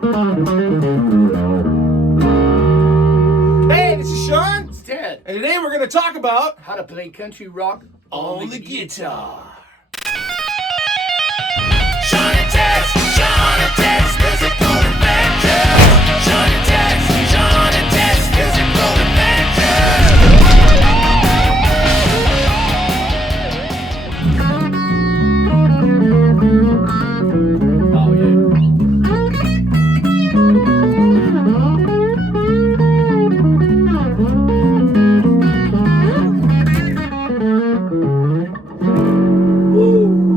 Hey, this is Shawn. It's Ted. And today we're going to talk about How to play country rock on the guitar. Shawn and Ted's musical adventures. Shawn and Ted's musical adventures. Oh, yeah.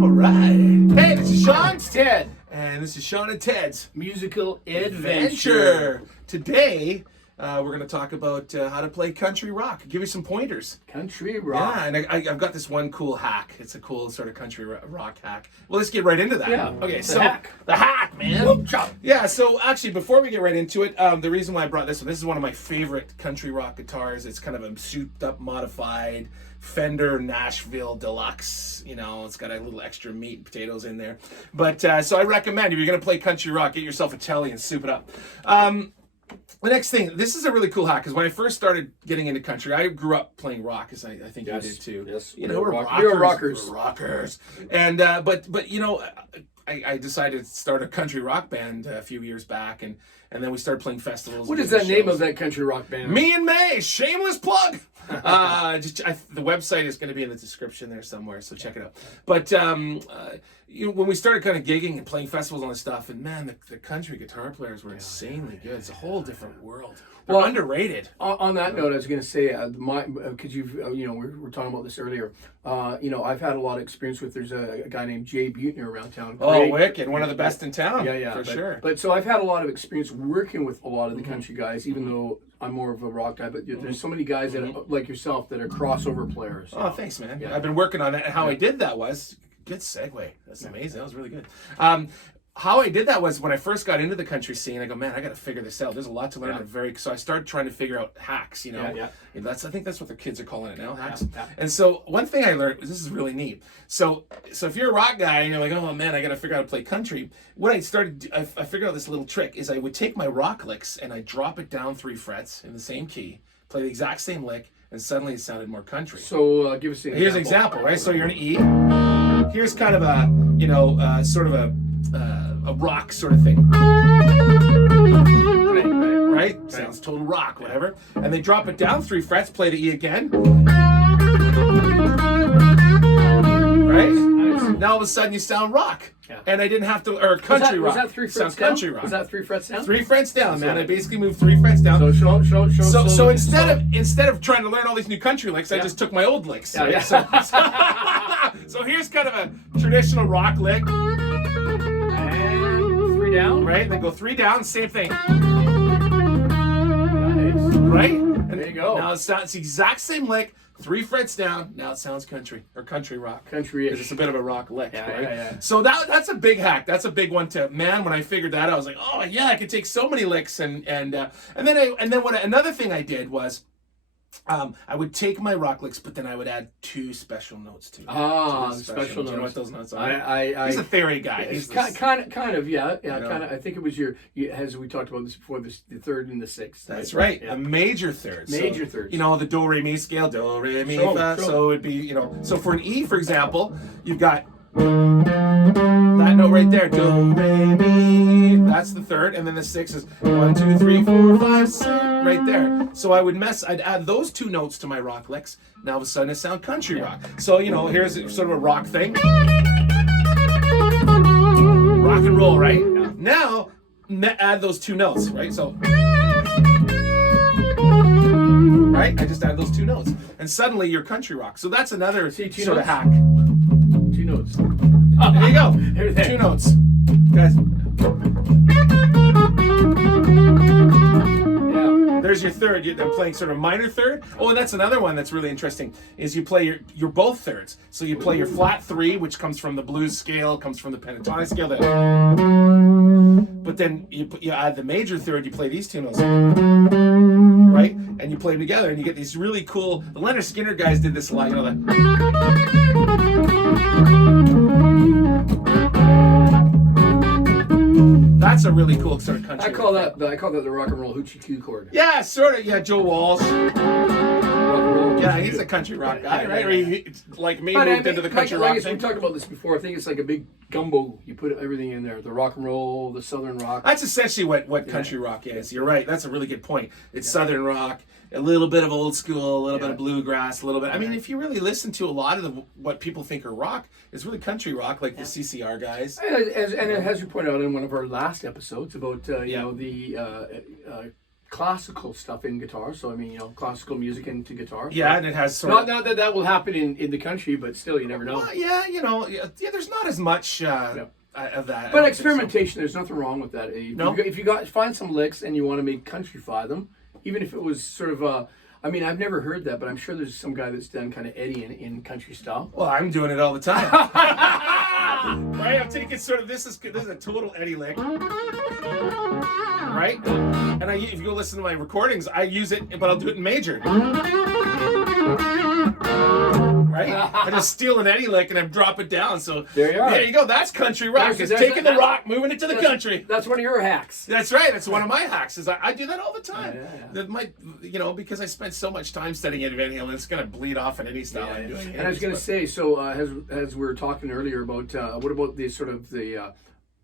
All right. Hey, this is Shawn. It's Ted. And this is Shawn and Ted's Musical adventure. Today, we're going to talk about how to play country rock. Give you some pointers. Country rock. Yeah, and I've got this one cool hack. It's a cool sort of country rock hack. Well, let's get right into that. Yeah. Okay, The so hack. the hack, man. Whoop, chop. Yeah, so actually, before we get right into it, the reason why I brought this is one of my favorite country rock guitars. It's kind of a souped-up, modified Fender Nashville Deluxe. You know, it's got a little extra meat and potatoes in there. But so I recommend if you're going to play country rock, get yourself a Telly and soup it up. The next thing, this is a really cool hack because when I first started getting into country, I grew up playing rock, as I think you did too. Yes, you know, we're rockers. We're rockers. And but you know, I decided to start a country rock band a few years back, and then we started playing festivals. What is that name of that country rock band? Me and May, shameless plug. The website is going to be in the description there somewhere, so check it out. But you know, when we started kind of gigging and playing festivals and all this stuff, and man, the country guitar players were insanely good. It's a whole different world. They're underrated. On that note, I was going to say, because you know, we were talking about this earlier. You know, I've had a lot of experience with. There's a guy named Jay Butner around town. Oh, wicked! One of the best in town. Yeah, for sure. But so I've had a lot of experience working with a lot of the country guys, even though I'm more of a rock guy. But there's so many guys that like yourself that are crossover players. Oh, thanks, man. Yeah. I've been working on that. And how I did that was good segue. That's amazing. That was really good. How I did that was when I first got into the country scene, I go, man, I got to figure this out. There's a lot to learn. So I started trying to figure out hacks, you know. And I think that's what the kids are calling it now, hacks. And so one thing I learned, this is really neat. So if you're a rock guy and you're like, oh man, I got to figure out how to play country. What I figured out this little trick is I would take my rock licks and I drop it down 3 frets in the same key, play the exact same lick, and suddenly it sounded more country. So give us an Here's an example, right? So you're in E. Here's kind of a, you know, sort of a rock sort of thing. Right? Sounds total rock, whatever. And they drop it down 3 frets, play the E again. Right? Nice. Now all of a sudden you sound rock. Yeah. And I didn't have to, or country rock. Was that 3 frets sounds down? Country rock. Was that 3 frets down? 3 frets down, man. I basically moved 3 frets down. So instead of trying to learn all these new country licks, I just took my old licks. Yeah, right? yeah. So here's kind of a traditional rock lick. And 3 down. Right? Then go 3 down, same thing. Nice. Right? And there you go. Now it's the exact same lick, 3 frets down. Now it sounds country or country rock. Country-ish. Because it's a bit of a rock lick, Yeah, right? yeah. So that's a big hack. That's a big one to man. When I figured that out, I was like, oh yeah, I could take so many licks and then another thing I did was I would take my rock licks, but then I would add 2 special notes to it. Special notes. Do you know what those notes are? He's a theory guy. He's kind of, yeah. You know? Kind of. I think it was as we talked about this before, the 3rd and the 6th. That's right. Yeah. A major third. Major thirds. You know, the do re mi scale, do re mi Sure, fa. sure. So it'd be, you know, so for an E, for example, you've got that note right there, do re mi. That's the 3rd, and then the 6 is 1, 2, 3, 4, 5, 6, right there. So I'd add those 2 notes to my rock licks. Now all of a sudden it sounds country rock. So you know, here's sort of a rock thing, rock and roll, right? Yeah. Now add those 2 notes, right? So. Right? I just add those 2 notes. And suddenly you're country rock. So that's another sort of hack. 2 notes. There you go. 2 notes. Guys. Yeah. There's your 3rd. I'm playing sort of minor 3rd. Oh, and that's another one that's really interesting, is you play your both 3rds. So you play your flat 3, which comes from the blues scale, comes from the pentatonic scale. But then you add the major 3rd, you play these 2 notes. Right? And you play them together, and you get these really cool. The Leonard Skinner guys did this a lot, you know that. That's a really cool sort of country. I call that the rock and roll hoochie coo chord. Yeah, sort of. Yeah, Joe Walsh. Rock and roll. Yeah, he's a country rock guy, right? Or he, like me, But moved into the country rock we thing. talked about this before. I think it's like a big gumbo. You put everything in there. The rock and roll, the southern rock. That's essentially what country rock is. You're right. That's a really good point. It's southern rock, a little bit of old school, a little bit of bluegrass, a little bit. I mean, if you really listen to a lot of what people think are rock, it's really country rock, like the CCR guys. And as you pointed out in one of our last episodes about you know the classical stuff in guitar. So I mean, you know, classical music into guitar. Yeah, and it has sort not that that will happen in the country, but still, you never know. Well, yeah, you know, there's not as much of that. But experimentation, there's nothing wrong with that. If you find some licks and you want to make countrify them, even if it was sort of I mean, I've never heard that, but I'm sure there's some guy that's done kind of Eddie in country style. Well, I'm doing it all the time. Right? I'm taking sort of this is a total Eddie lick. Right? And if you go listen to my recordings, I use it, but I'll do it in major. Right? I just steal an Eddie lick and I drop it down. So there you are. There you go. That's country rock. It's taking the rock, moving it to the country. That's one of your hacks. That's right. That's one of my hacks. Is I do that all the time. Yeah. That might, you know, because I spent so much time studying Eddie Van Halen, it's going to bleed off in any style I'm doing. And I was going to say, so as we were talking earlier about what about the sort of the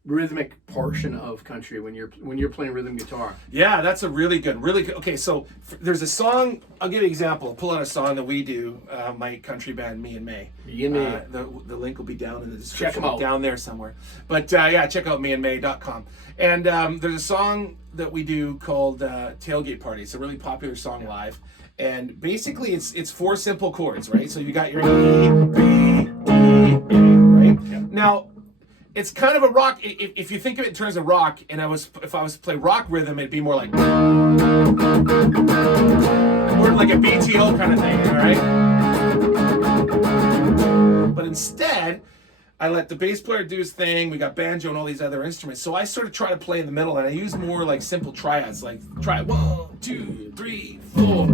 rhythmic portion of country when you're playing rhythm guitar? Yeah, that's a really good. Okay, so there's a song. I'll give you an example. I'll pull out a song that we do, my country band, Me and May. Me and May. The link will be down in the description. Check 'em out. Down there somewhere. But yeah, check out meandmay.com. And there's a song that we do called Tailgate Party. It's a really popular song live. And basically, it's 4 simple chords, right? So you got your E, B, E, A, right? Yeah. Now, it's kind of a rock. If you think of it in terms of rock, and if I was to play rock rhythm, it'd be more like, or like a BTO kind of thing, all right? But instead, I let the bass player do his thing. We got banjo and all these other instruments. So I sort of try to play in the middle, and I use more like simple triads, like try 1, 2, 3, 4.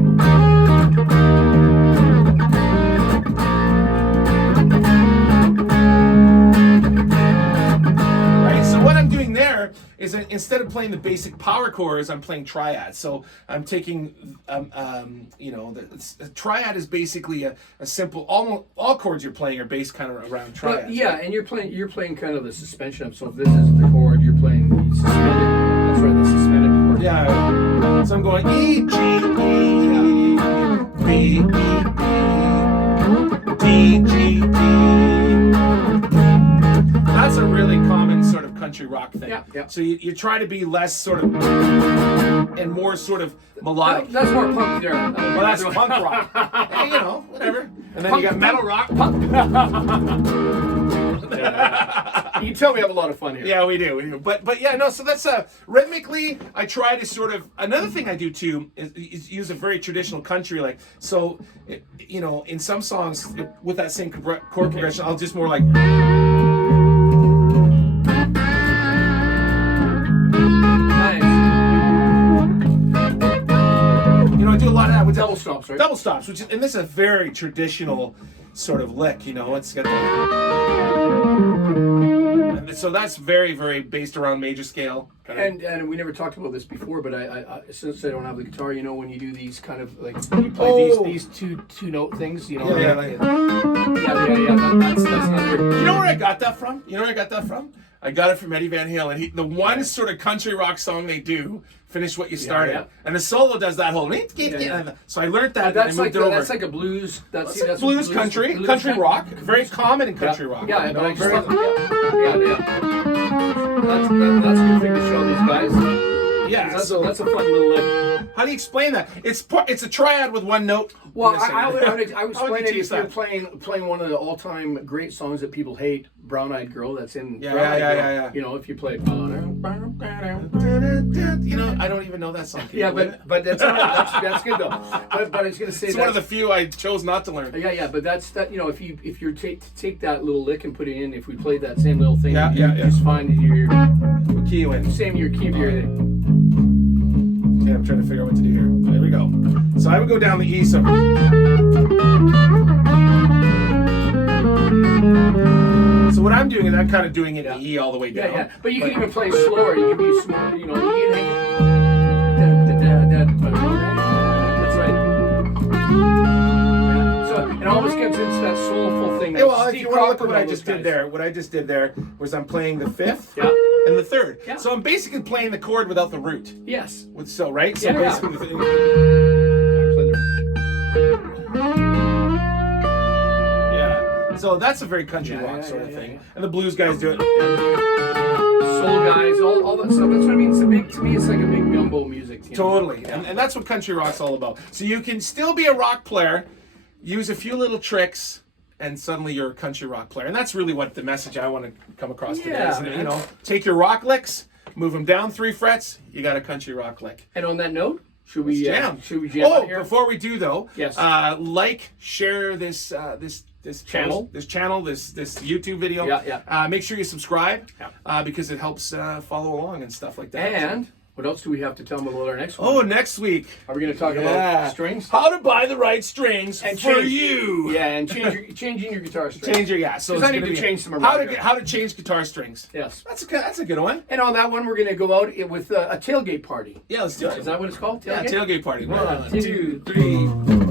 What I'm doing there is instead of playing the basic power chords, I'm playing triads. So I'm taking, you know, the triad is basically a simple, all chords you're playing are based kind of around triads. But, yeah, right? And you're playing kind of the suspension up. So if this is the chord, you're playing the suspended. That's right, the suspended chord. Yeah. So I'm going E, G, E, B, E, B, D, G, D. That's a really common sort of country rock thing. Yeah. So you try to be less sort of and more sort of melodic. That's more punk there. Well, that's punk rock. Hey, you know, whatever. And then you got metal rock. You tell we have a lot of fun here. Yeah, we do. But yeah, no. So that's rhythmically, I try to sort of. Another thing I do too is use a very traditional country like. So, you know, in some songs with that same chord progression, I'll just more like. I do a lot of that with double stops, right? Double stops, and this is a very traditional sort of lick. You know, it's got and so that's very, very based around major scale. And we never talked about this before, but I since I don't have the guitar, you know, when you do these kind of like you play these two note things, you know. Yeah. That's not good. You know where I got that from? I got it from Eddie Van Halen. The one sort of country rock song they do, Finish What You Started. Yeah. And the solo does that whole... So I learned that and I moved it over. That's like a blues... That's blues country rock. Very common in country rock. Yeah, but I just love... That's a good thing to show these guys. Yeah. That's a fun little lick. How do you explain that? It's a triad with one note. Well, I would explain it if you're playing one of the all-time great songs that people hate, Brown Eyed Girl, that's in Yeah. You know, if you play... You know, I don't even know that song. Yeah, but that's good though. But I was going to say it's one of the few I chose not to learn. Yeah, but that's that. You know, if you take that little lick and put it in, if we played that same little thing, you just find your key you in. Same your key of your. Yeah, I'm trying to figure out what to do here. There we go. So I would go down the E. So what I'm doing is I'm kind of doing it in E all the way down. Yeah. But you can even play slower. You can be smart. You know, you can that's right. Yeah. So it almost gets into that soulful thing. Hey, well, if you want to look at what I just did there, was I'm playing the 5th and the 3rd. Yeah. So I'm basically playing the chord without the root. Yes. With so, right? So Yeah, basically the So that's a very country rock sort of thing. And the blues guys do it. Soul guys, all that stuff. That's what I mean. To me, it's like a big gumbo music. Totally. And that's what country rock's all about. So you can still be a rock player, use a few little tricks, and suddenly you're a country rock player. And that's really what the message I want to come across today is, you know, take your rock licks, move them down 3 frets, you got a country rock lick. And on that note, should we jam? Oh, before we do though, yes. Share this channel, this YouTube video. Make sure you subscribe because it helps follow along and stuff like that. And what else do we have to tell them about our next one? Oh, next week. Are we going to talk about strings? How to buy the right strings and for you. Yeah, and changing your guitar strings. So I need to change some around. How to change guitar strings. Yes. That's a good one. And on that one, we're going to go out with a tailgate party. Yeah, let's do it. Is that what it's called? Tailgate? Yeah, tailgate party. 1, 2, 3.